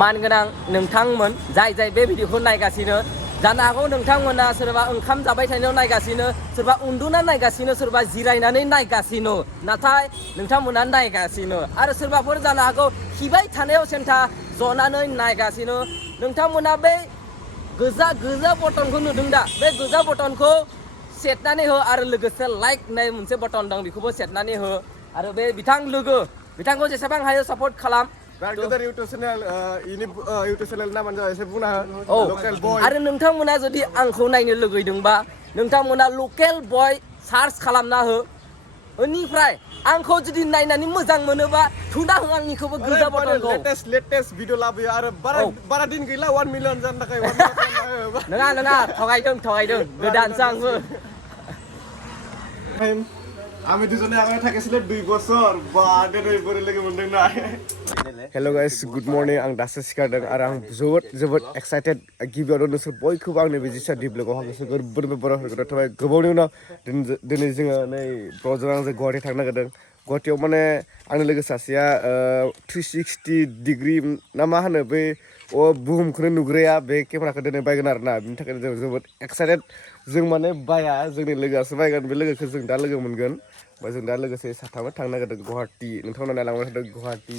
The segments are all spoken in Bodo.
मानगोनां नोंथांमोन जाय बे भिडिअखौ नायगासिनो जानो हागौ नोंथांमोना सोरबा ओंखाम जाबाय थानायाव नायगासिनो सोरबा उन्दुना नायगासिनो सोरबा जिरायनानै नायगासिनो नाथाय नोंथांमोना नायगासिनो आरो सोरबाफोर जानो हागौ खिबाय थानायाव सेन्टा जनानै नायगासिनो नोंथांमोना बे गोजा बटनखौ नुदों दा बे गोजा बटनखौ सेटनानै हो आरो लोगोसे लाइक होननाय मोनसे बटन दं बेखौबो सेटनानै हो आरो बे बिथांखौ जेसेबां हायो सापर्ट खालाम YouTube channel नामानो जाबाय एसे बुंना हो लकेल बय आरो नोंथांमोना जुदि आंखौ नायनो लुगैदोंबा नोंथांमोना लकेल बय सार्च खालामना हो बेनिफ्राय आंखौ जुदि नायनानै मोजां मोनोबा थुना हो आंनिखौबो गोजा बटनखौ लेटेस्ट भिडिअ लाबोयो आरो बारा दिन गैला 1 मिलियन जानो थाखाय 1 मिलियन नङा थगायदों गोदानसो आंबो আমি দুজনে আগে থাকিছিলে 2 বছর বাদে बोरै लोगो मोनदों ना हेलो गाइस गुड मर्निं आं दासो सिखारदों आरो आं जोबोद एक्साइटेड गिबियावनो नोंसोर बयखौबो आंनि बे जिसा डिब्लगआव हागोसो गोरबोनिफ्राय बर' होग्रा थाबाय गोबावनि उनाव दिनै जोङो नै ब्रजों आंजों गुवाहाटि थांनो नागिरदों गुवाहाटियाव माने आंनि लोगो सासेया 360 डिग्री ना मा होनो बै बुहुमखौनो नुग्राया बे केमेराखौ दिनै बायगोन आरोना बिनि थाखायनो जों जोबोद एक्साइटेड जों माने बाया जोंनि लोगोआसो बायगोन बे लोगोखौ जों दा लोगो मोनगोन ओमफ्राय जों दा लोगोसे साथामा थांनो नागिरदों गुवाहाटि नोंथांमोना नायलांबाय थादों गुवाहाटि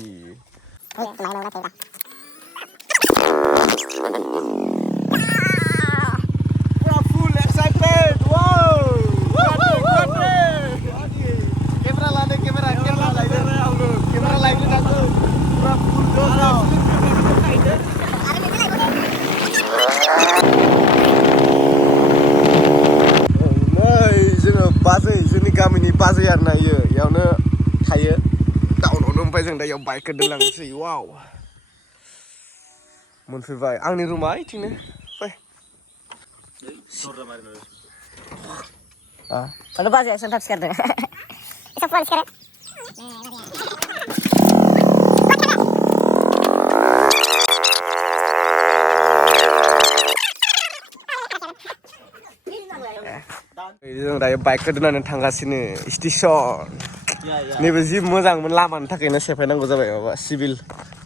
फुल एक्साइटेड वाव कैमरा लादे कैमरा लाइट नांगौ पूरा फुल जोङो बाजै जोंनि गामिनि बाजै आरो ना इयावनो थायो टाउनावनो ओमफ्राय जों दा इयाव बाइकखौ दोनलांनोसै वाव मोनफैबाय आंनि रुमा इथिंनो फै Kalau bahasa sentak sekarang. Sekarang sekarang. जों दायो बाइकखौ दोननानै थांगासिनो स्टेशन नैबे जि मोजांमोन लामानि थाखायनो सेफायनांगौ जाबाय माबा सिभिल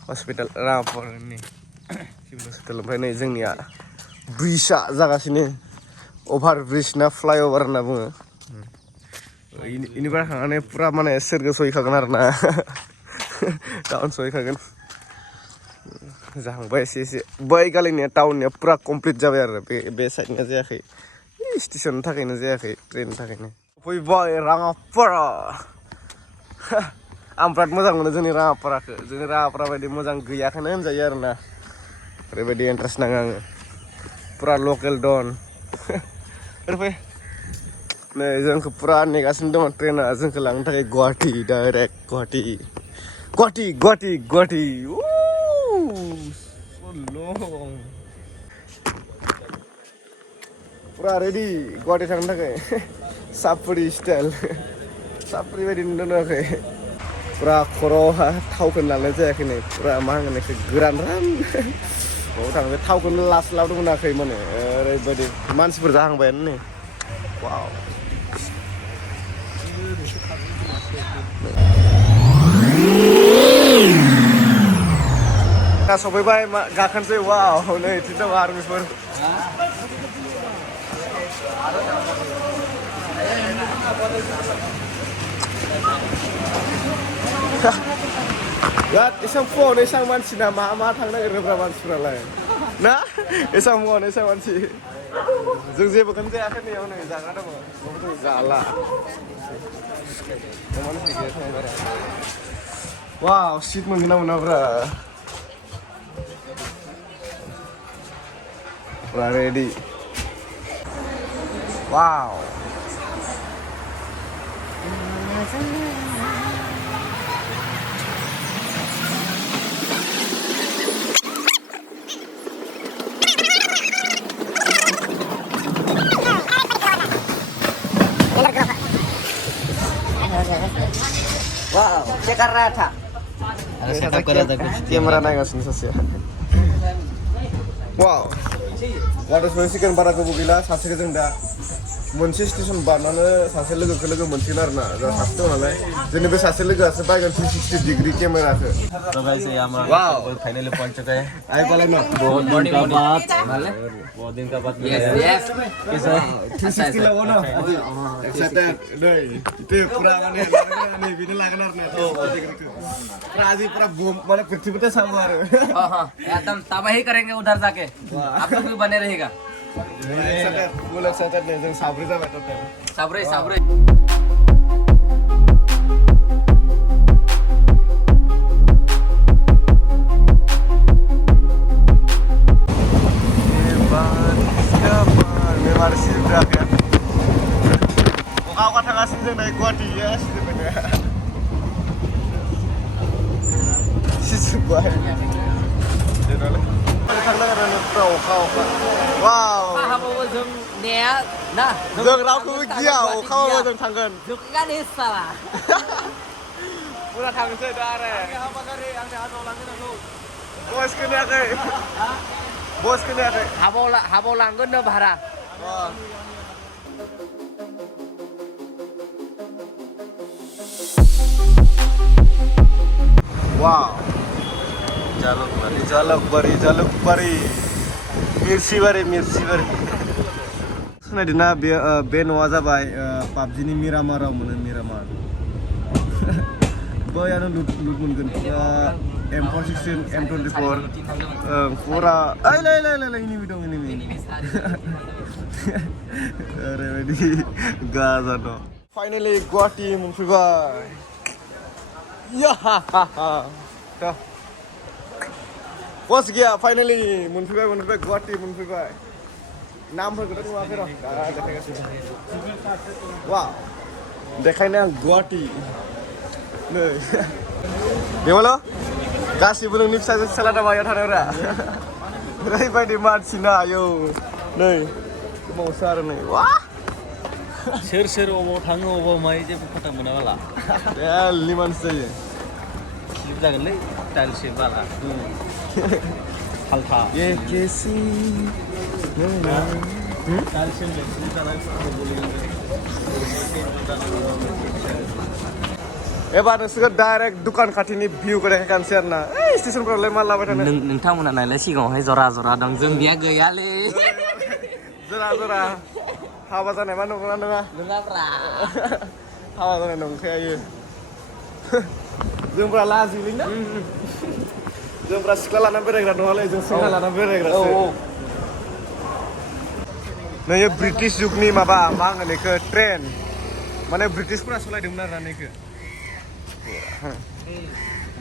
हस्पिटाल राङापारानि सिभिल हस्पिटाल ओमफ्राय नै जोंनिया ब्रिजआ जागासिनो अभार ब्रिज ना फ्लाइअभार होनना बुङो इनिफ्राय थांनानै पुरा माने सोरगो सहैखागोन आरो ना टाउन सहैखागोन जाहांबाय एसे बै गालिनिया टाउननिया पुरा कमप्लिट जाबाय आरो बे साइडनिया जायाखै स्टेशननि थाखायनो जायाखै ट्रेननि थाखायनो फैबाय राङापारा आं बिराद मोजां मोनो जोंनि राङापारा बायदि मोजां गैयाखौनो होनजायो आरो ना ओरैबायदि इन्टारेस्ट नाङो आङो पुरा लकेल डन ओरैफाय नै जोंखौ पुरा नेगासिनो दङ ट्रेना जोंखौ लांनो थाखाय गुवाहाटि डाइरेक्ट गुवाहाटि पुरा रेडि गुवाहाटि थांनो थाखाय सापुरि स्टाइल सापुरि बायदि नुवाखै पुरा खर'हा थावखौनो लांनाय जायाखै नै पुरा मा होनगोन बेखौ गोरान न'आव थांबाय थावखौनो लास्टआव मोनाखै माने ओरैबायदि मानसिफोर जाहांबायानो नै वाव सफैबाय गाखोनोसै वाव नै थिग दङ आर्मिफोर बिराद एसां फुङावनो एसां मानसि ना मा थांनो नागिरदोंब्रा मानसिफ्रालाय ना एसां फुङावनो एसां मानसि जों जेबोखौनो जायाखै नैयाव नै जाग्रा दङ जाला वाव सिट मोनगोन ना मोनाब्रा पुरा रेडि वाव wow Jakarta kamera naikkan saja wow waduh sebenarnya kan para kebu gila saksi kita मोनसे स्टेशन बारनानै सासे लोगोखौ लोगो मोनसिगोन आरो ना जों सासे दं नालाय जोंनि बे सासे लोगोआसो बायगोन 360 डिग्री कैमराखौ तो वैसे हमारा वाओ फाइनली पहुंच चुका है आइ पाले न बहुत दिन का बाद माले बहुत दिन का बाद yes yes 360 लाओ न एक्साइटेड नै itu पुरा माने नै बिनो लागोन आरो ना 360 डिग्रीको पुरा आज पुरा बम माने पृथ्वी पे सब आरो हाँ हाँ एकदम तबाही करेंगे उधर जाके आप लोग भी बने रहेगा एक्साइटेड फुल एक्साइटेड नै जों साब्रै जाबाय टोटल साब्रै साब्रै अखा थांगासिनो जों नै गुवाहाटि सिजोबबाय सिजोबबाय थांनांगोन अखा वाव हाबाबो जों नेया ना जों रावखौबो गिया अखाबाबो जों थांगोन जोंगानि साला पुरा थांसै दा आरो बस खोनायाखै बस खोनायाखै हाबाव लांगोन नो भारा वाव जालुकबारी मिर्चिबारि सिनायदोंना बे न'आ जाबाय पाबजिनि मिरामाराव मोनो मिरामार बैयानो लुट मोनगोन M416 M24 पुरा ओइ इनिमि दं इनिमि ओरैबायदि गाजा दं फाइनालि गुवाहाटि मोनफैबाय याहा बस गया फाइनालि मोनफैबाय गुवाहाटि मोनफैबाय नामफोरखौथ' नुवाखै र' दा देखायगासिनो वा देखायनो आं गुवाहाटि नै बेवल' गासिबो नोंनि फिसाजो फिसाला मायाव थानायफ्रा ओरैबायदि मानसिना आयौ नै मावसो आरो नै वा सोर अबाव थाङो अबाव मायो जेबो फाथा मोना बाला देलनि मानसि जायो स्लिप जागोनलै टाइल शेप बाला हालथा ये केसी टाइल शेप स्लिप जानाय एबार नोंसोरखौ डाइरेक्ट दुकान खाथिनि भिउखौ देखायखानोसै आरो ना स्टेसनफ्रावलाय मा लाबाय थानो नोंथांमोना नायलाय सिगाङावहाय जरा दं जोंनिया गैयालै जरा हाबा जानाय मा नंगौना नङा नङाब्रा हाबा जानाय नंखायो जोंफ्रा लाजिलै ना जोंफ्रा सिख्ला लानानै बेरायग्रा नङालै जों सेंग्रा लानानै बेरायग्रासो नै ब्रिटिश जुगनि माबा मा होनो बेखौ ट्रेन माने ब्रिटिशफोरा सालायदोंमोन आरो ना बेखौ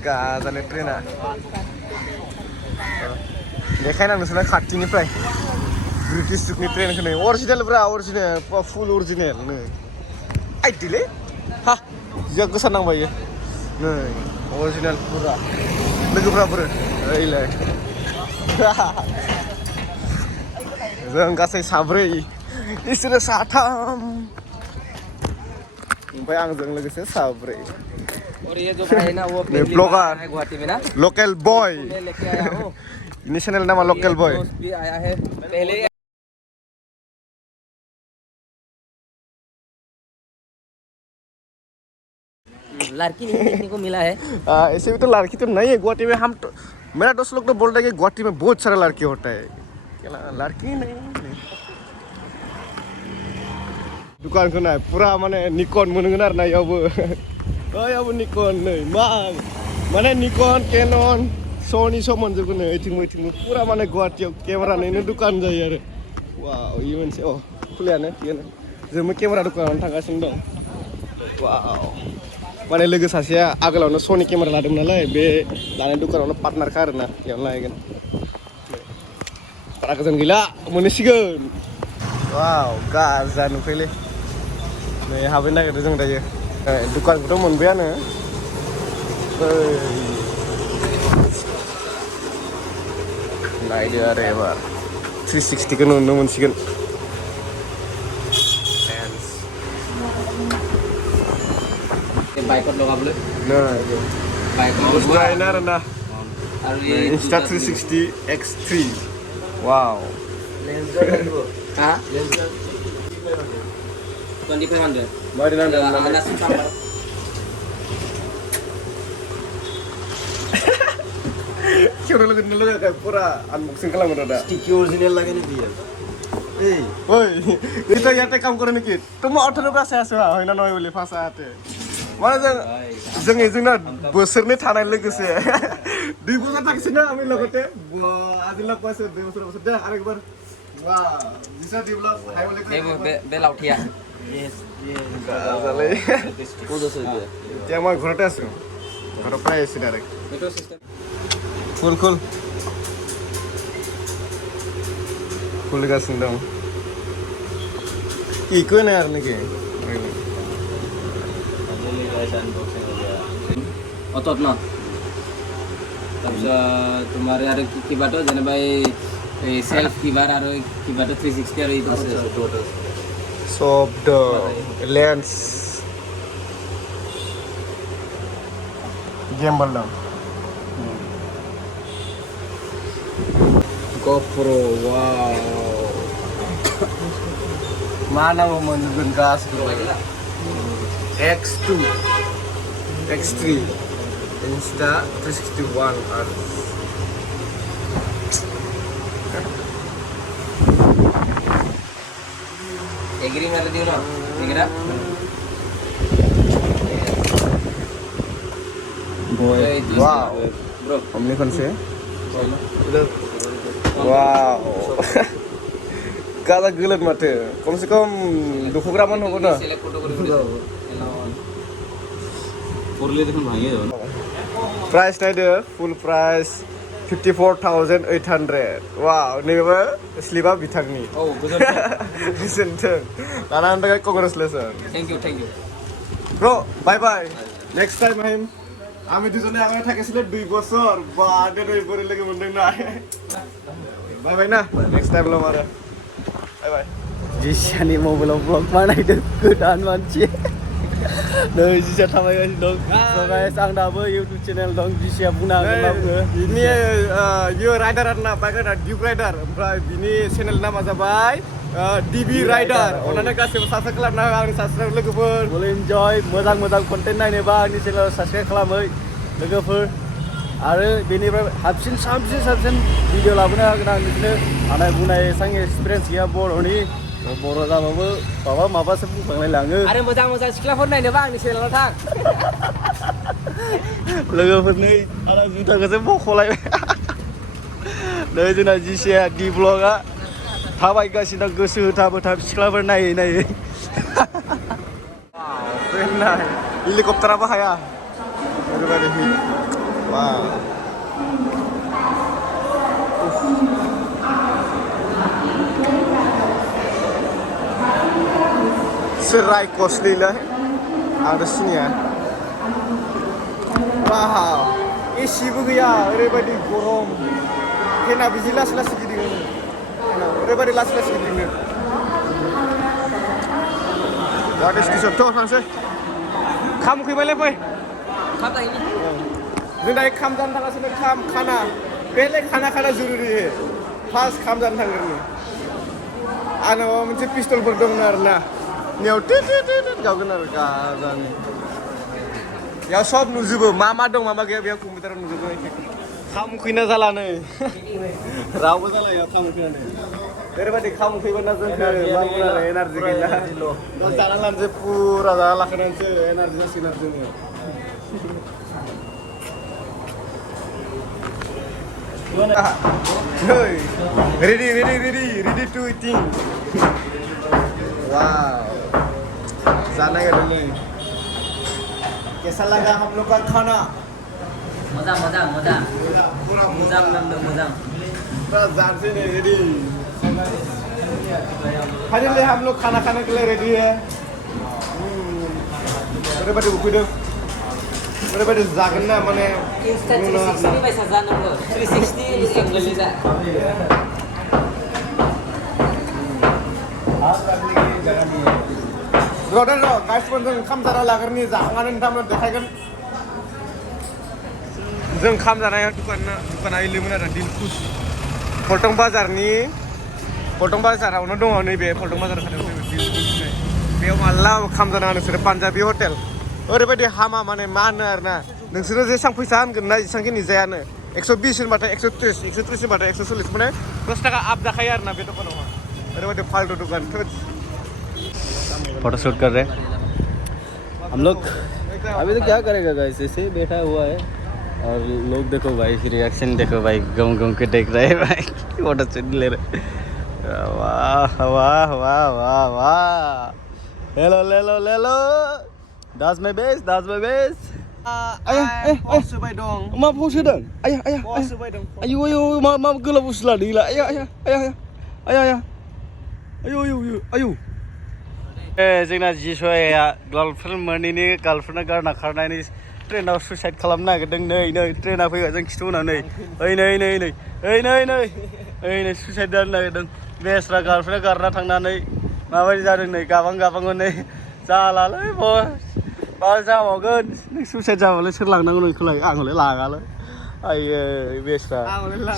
गाजानाय ट्रेना देखायना नोंसोरना खाथिनिफ्राय ब्रिटिश जुगनि ट्रेनखौ नै अरिजिनेलब्रा अरिजिनेल फुल अरिजिनेल नै आइदिलै हा जिया गोसा नांबायो नै अरिजिनेल पुरा लोगोफ्रा बोरो ओइलाय जों गासै साब्रै इसोरो साथाम ओमफ्राय आंजों लोगोसे साब्रै और ये जो भाई ना वो मैं ब्लॉगर है गुवाहाटी में ना लोकल बॉय मैं लेके आया हूँ ini channel nama local boy दोस्त भी आया है पहले लड़की नहीं देखने को मिला है ऐसे भी तो लड़की तो नहीं है गुवाहाटी में हम तो मेरा दोस्त लोग तो बोल रहे हैं कि गुवाहाटी में बहुत सारा लड़की होता है क्या लड़की नहीं दुकान को ना पूरा माने निकॉन मोनगोन आरो ना यावबो यावबो निकॉन नै माने निकॉन कैनन सोनी सब मोनजोबगोन ओइथिंबो पूरा माने गुवाहाटीयाव केमेरानिनो दुकान जायो आरो वाव इ मोनसे खुलियानो थिगानो जोंबो केमेरा दुकानावनो थांगासिनो दं वाव माने लोगो सासेया आगोलावनो सनि केमेरा लादोंमोन नालाय बे लानाय दुकानावनो पार्टनारखा आरो ना बेयावनो लायगोन बारा गोजान गैला मोनहैसिगोन वाव गाजा नुफैलै नै हाबैनो नागिरदों जों दायो दुकानखौथ' मोनबायानो नायदो आरो एबार 360 खौ नुनो मोनसिगोन बाइक लगा बोले बाइक बुस्थुआनो आरो ना और ये Insta 360 X3 वाव हां 2500. Mari nanda. Anas tambah. Kira lu kayak pura unboxing kalang udah. Sticky original lagi nih dia. Woi, itu याते काम गर्ने कि तुम 18 क्लास आसो हैन नय बोले फासा आते माने जोंना बोसोरनै थानाय लोगोसे 2 बोसोर थाखिसना आमी लगते आज लग पास 2 बोसोर दे आरेकबार वाह जिसा दिबला हाय बोले Be lautia. जाले Kudu saja. त्या म घरতে আছো ঘৰৰ পৰাই আছি direct Itu sistem. Cool. Gasin dong. Ikut nih hari ini. Otot no. তাৰপিছত তোমাৰ আৰু কিবাটো যেনিবা এই সেলফ কিবাৰ আৰু কিবাটো 360 আৰু এইটো আছে Sob the lens. Gimbal dong. GoPro, wow. Mana mau menunjukkan gas tuh? X2, X3, Insta 361 R. Egri nggak ada di mana? Egri? Wow. Bro, OmniFans ya? Wow. Kala gelet mate. Komse kom 200 graman hobo na. select photo করে দিও। পড়লে দেখুন ভাঙে যাবে। Price na de full price 54,800. Wow, nebe sliba bitangni. Oh, betul. Recent. Lana anda congratulations. Thank you. Bro, bye bye. Next time ahim. আমি দুজনে আগে থাকিছিল 2 বছর বাদে রইবরে লাগি মন্ডং না বাই বাই না নেক্সট টাইম লো মারে बाय बाय जिसानि मबाइलाव ब्लग बानायदों गोदान मानसि नै जिसा थाबायगासिनो दं स गाइस आं दाबो इउटिउब चेनेल दं जिसिया बुंनो हागोनबाबो बिनि यो राइडार आरोना बाइक राइडार डिउक राइडार ओमफ्राय बिनि चेनेल नामा जाबाय डिबि राइडार अननानै गासैबो साबस्क्राइब खालामना हो आंनि साबस्क्राइब लोगोफोर फुल इन्जय मोजां कन्टेन्ट नायनोबा आंनि चेनेलाव साबस्क्राइब खालामै लोगोफोर आरो बेनिफ्राय साबसिन भिडिअ लाबोनो हागोन आं बिदिनो हानाय बुंनाय एसां एक्सपिरियेन्स गैया बर'नि बर' जाबाबो माबासो बुंफ्लांलायलाङो आरो मोजां सिख्लाफोर नायनोबा आंनि चेनेलाव थां लोगोफोर नै आंना जुथाखौसो बख'लायबाय नै जोंना जिसिया डि ब्लगआ थाबायगासिनो गोसो होथाब सिख्लाफोर नायै नाय हेलिकप्टाराबो हाया ओरैबायदि हिट वाव serai costly lah ada sini ya wow isiबो गैया ओरैबायदि गरम फेना बिदि लासै गिदिङो ओरैबायदि लासै गिदिङो दा स्टेसन थ' थांसै खाम उखैबायलै फै खाम जाहैनि जों दायो खाम जानो थांगासिनो खाना बेलेग खाना जुरुरि फार्स्ट खाम जानो थांग्रोनि आंनाव मोनसे पिस्तलफोर दं आरोना नियाव गावगोन आरो गाजानो बेयाव सब नुजोबो मा दं मा गैया बेयाव कम्पिउटाराव नुजोबो खाम उखैना जाला नै रावबो जाला बेयाव खाम उखैनानै ओरैबायदि खाम उखैबाना जोंखो मा बुङो आरो एनार्जि गैला दा जाना लानोसै पुरा जाना लाखानानैसो एनार्जि जासिगोन आरो जोङो Hey, ready to eating. Wow, जाना है डले। कैसा लगा हम लोग का खाना? मोजां पूरा जान से रेडी। फाइनली हम लोग खाना खाने के लिए रेडी है। ओरैबायदि उखैदों ओरैबायदि जागोन ना माने Insta 360 बायसा जानांगौ 360 एंगलनि जा र'दे गाइसफोर जों ओंखाम जाना लाग्रोनि जाखांनानै नोंथांमोन देखायगोन जों ओंखाम जानाया दुकाना इलिमोन आरो दिलखुस पल्टन बाजारावनो दङ नैबे पल्टन बाजार खाथियाव दिलखुस बेयाव मालाबा खाम जानाङा नोंसोरो पान्जाबि हटेल ओरैबायदि हामा माने मा होनो आरोना नोंसोरो जेसां फैसा होनगोन ना जेसांखिनि जायानो 120 होनबाथाय 130 130 होनबाथाय 140 माने 10 थाखा आप जाखायो आरोना बे दखानावहा ओरैबायदि फाल्तु दुकान फोटोशूट कर रहे हैं हम लोग अभी तो क्या करेगा गाइस ऐसे ही बैठा हुआ है और लोग देखो भाई रिएक्शन देखो भाई गम गम के देख रहे हैं भाई फोटोशूट ले रहे वाह वाह वाह वाह वाह हेलो ले लो das my best ayah subai dong ma pose dong ayah subai dong ayo ma gelap uslah gila ayah ayo जोंना जिसया गार्लफ्रेन्ड मोनैनि गार्लफ्रेन्डआ गारना खारनायनि ट्रेनाव सुइसाइड खालामनो नागिरदों नै ट्रेना फैगा जों खिथुनाव नै नै सुइसाइड जानो नागिरदों बेस्रा गार्लफ्रेन्डआ गारना थांनानै माबायदि जादों नै गाबां नै जालालै बस मा जाबावगोन नों सुइसाइड जाबालाय सोर लांनांगौ नोंखौलाय आंलाय लाङालै आयो बेस्रा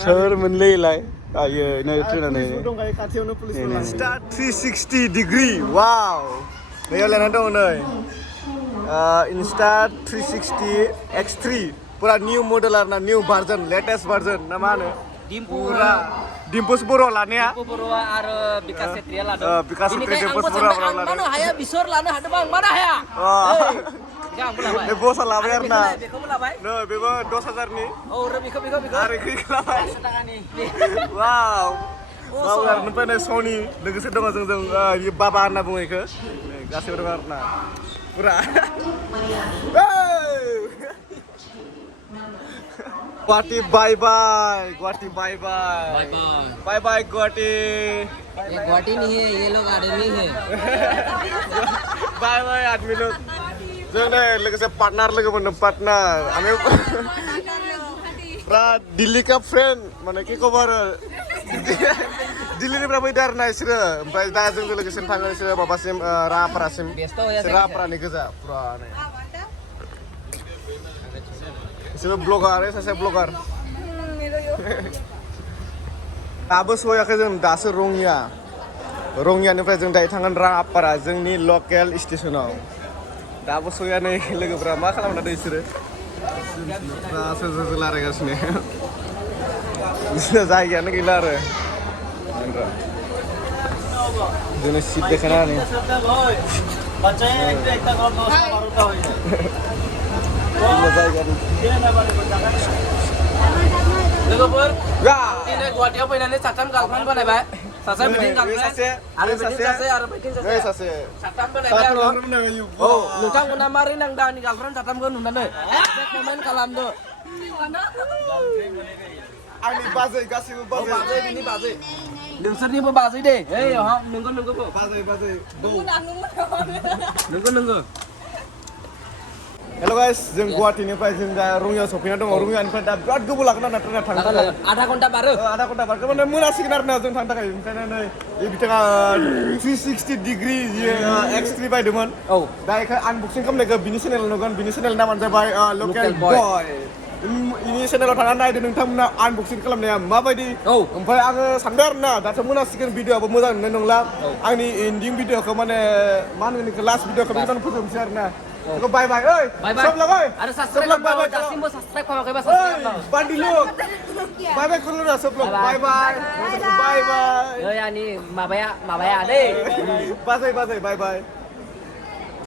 सोर मोनलैलाय आयो नै ट्रेना नै दंखायो खाथियावनो पुलिस स्टार्ट 360 डिग्री वाव बेयाव लेना दङ नै इंस्टा 360 X3 पूरा न्यू मॉडल आरोना न्यू वर्जन लेटेस्ट वर्जन ना मा होनो पूरा डिम्पुस बर' लानाया बर'आ आरो बिकास सेत्रिया लादों बिकास सेत्रि डिम्पुस बर' लादों मानो हाया बिसोर लानो हादों आं मानो हाया बे बसा लाबाय आरोना बेखौबो लाबाय नै बेबो 10,000 नि औ रो बेखौ आरो बेखौ लाबाय 100 थाखानि वाव वाव आरो नै सनि लोगोसे दङ जों बाबा होनना बुङो इखो गासैबो दङ आरोना पुरा गुवाहाटी बाय बाय गुवाहाटी बाय गुवाहाटी ये गुवाहाटी नहीं है ये लोग आदमी है बाय आदमी लोग जों नै लोगोसे पार्टनार लोगो मोनदों पार्टनार आमी पुरा दिल्ली का फ्रेन्ड माने के खबर दिल्लीनिफ्राय फैदो आरोना इसोरो ओमफ्राय दा जोंजों लोगोसे थाङो इसोरो माबासिम रापारासिम रापारानि गोजा पुरा नै इसोरो ब्लगार सासे ब्लगार दाबो सहैयाखै जों दासो रङियानिफ्राय जों दायो थांगोन रापारा जोंनि लकेल स्टेसनाव दाबो सहैया नै लोगोफ्रा मा खालामना दं इसोरो सोरजों रायलायगासिनो बिसोरना जायगायानो गैला आरो जोंनो सिट देखायना लोगोफोर दिनै गुवाहाटीयाव फैनानै साथाम गार्लफ्रेन्ड बानायबाय सासे बिथिं गार्लफ्रेन्ड आरो बिथिं सासे साथाम बानायबाय आरो औ नोंथांमोना मारै नांदों आंनि गार्लफ्रेन्ड साथामखौ नुनानै कमेन्ट खालामदो आंनि बाजै गासैबो बाजै बिनि बाजै नोंसोरनिबो बाजै दे ओइ नंगौ बाजै नंगौ हेल' गाइस जों गुवाहाटीनिफ्राय जों दा रङियाव सफैना दङ रङियानिफ्राय दा बिराद गोबाव लागोन आरोना ट्रेना थांनो थाखाय आधा घन्टा बारो माने मोनासिगोन आरोना जों थांनो थाखाय ओंखायनो नै बिथाङा 360 डिग्री X3 बायदोंमोन औ दा बेखौ आनबक्सिं खालामनायखौ बिनि चेनेल नुगोन बिनि चेनेल नामानो जाबाय लकेल बय इनि चेनेलाव थांनानै नायदो नोंथांमोना आनबक्सिं खालामनाया माबायदि ओमफ्राय आङो सानदों आरोना दाथ' मोनासिगोन भिडिअ'आबो मोजां नुनाय नंला आंनि एन्डिं भिडिअ'खौ माने मा होनो बेखौ लास्ट भिडिअ'खौ मोजां फोजोबनोसै आरोना बाय बाय ओइ सब लोग ओइ अरे सब्सक्राइब बाय बाय दासिमबो सब्सक्राइब खालामाखैबा सब्सक्राइब खालाम बान्डी लोग बाय बाय खोलो ना सब लोग बाय बाय ओइ आनि माबाया दे बाजै बाय बाय